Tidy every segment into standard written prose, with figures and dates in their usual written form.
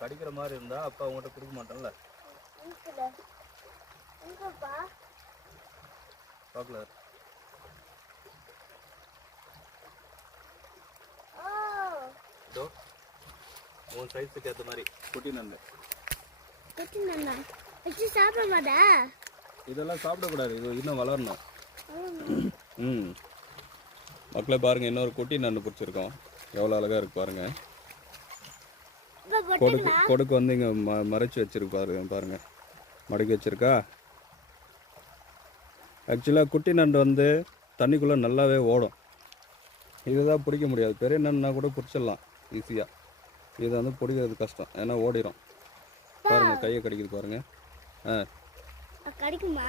கடிக்கிற மாதிரி இருந்தா அப்பா உங்கள்கிட்ட கொடுக்க மாட்டேன்ல. பார்க்கல. இதோ உன் சைஸுக்கு ஏற்ற மாதிரி குட்டி நண்டு. சாப்பிட மாட்டா. இதெல்லாம் சாப்பிடக்கூடாது, இது இன்னும் வளரணும். மக்களை பாருங்க, இன்னொரு குட்டி நண்டு பிடிச்சிருக்கோம். எவ்வளோ அழகா இருக்கு பாருங்க. கொடுக்கு வந்து இங்கே மறைச்சி வச்சிருக்கு பாருங்க, மடக்கி வச்சிருக்கா. ஆக்சுவலாக குட்டி நண்டு வந்து தண்ணிக்குள்ளே நல்லாவே ஓடும். இதுதான் பிடிக்க முடியாது. பெரிய நண்டுனா கூட பிடிச்சிடலாம் ஈஸியாக. இதை வந்து பிடிக்கிறது கஷ்டம், ஏன்னா ஓடிடும். பாருங்க, கையை கடிக்குது பாருங்க. கடிக்குமா?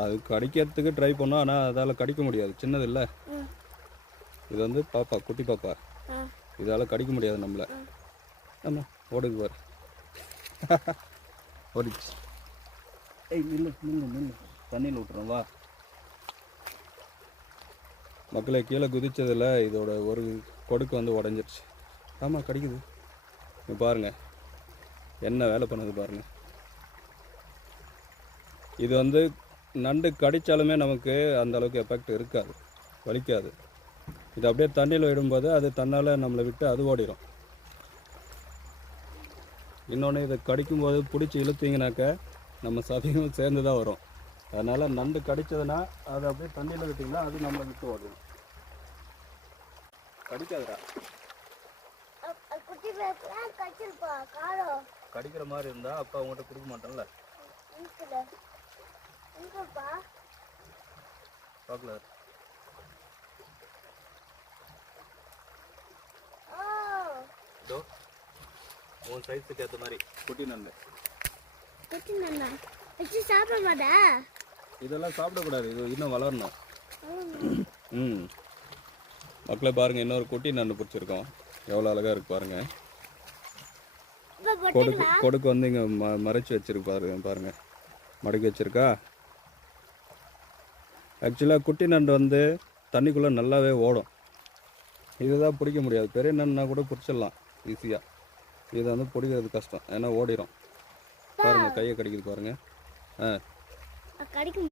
அது கடிக்கிறதுக்கு ட்ரை பண்ணோம், ஆனால் அதால் கடிக்க முடியாது, சின்னது இல்லை. இது வந்து பாப்பா, குட்டி பாப்பா. இதால் கடிக்க முடியாது நம்மளை. ஆமாம், ஓடுது பாரு. ஓடிச்சு. ஏய் நில்லு நில்லு நில்லு, தண்ணியில் விட்டுறோம் வா. மக்களை கீழே குதிச்சதில் இதோட ஒரு கொடுக்கு வந்து உடஞ்சிருச்சு. ஆமாம், கடிக்குது. பாருங்கள் என்ன வேலை பண்ணுது பாருங்கள். இது வந்து நண்டு கடித்தாலுமே நமக்கு அந்த அளவுக்கு எஃபெக்ட் இருக்காது, வலிக்காது. இது அப்படியே தண்ணியில் விடும்போது அது தன்னால் நம்மளை விட்டு அது ஓடிடும். இன்னொன்று, இதை கடிக்கும்போது பிடிச்சி இழுத்தீங்கனாக்க நம்ம சதையும் சேர்ந்து தான் வரும். அதனால் நண்டு கடித்ததுன்னா அது அப்படியே தண்ணியில் விட்டிங்கன்னா அது நம்மளை விட்டு ஓடிடும். கடிக்காதுடா. கடிக்கிற மாதிரி இருந்தா அப்பா உங்கள்கிட்ட கொடுக்க மாட்டேன்ல. பார்க்கல. இதோ உன் சைஸுக்கு ஏற்ற மாதிரி குட்டி நண்டு. சாப்பிட மாட்டா. இதெல்லாம் சாப்பிடக்கூடாது, இது இன்னும் வளரணும். மக்களை பாருங்க, இன்னொரு குட்டி நண்டு பிடிச்சிருக்கோம். எவ்வளோ அழகா இருக்கு பாருங்க. கொடுக்கு வந்து இங்கே மறைச்சி வச்சிருக்கு பாருங்க, மடக்கி வச்சிருக்கா. ஆக்சுவலாக குட்டி நண்டு வந்து தண்ணிக்குள்ளே நல்லாவே ஓடும். இதுதான் பிடிக்க முடியாது. பெரிய நண்டுனா கூட பிடிச்சிடலாம் ஈஸியாக. இதை வந்து பிடிக்கிறது கஷ்டம், ஏன்னா ஓடிடும். பாருங்க, கையை கடிக்குது பாருங்க. கடிக்கும்.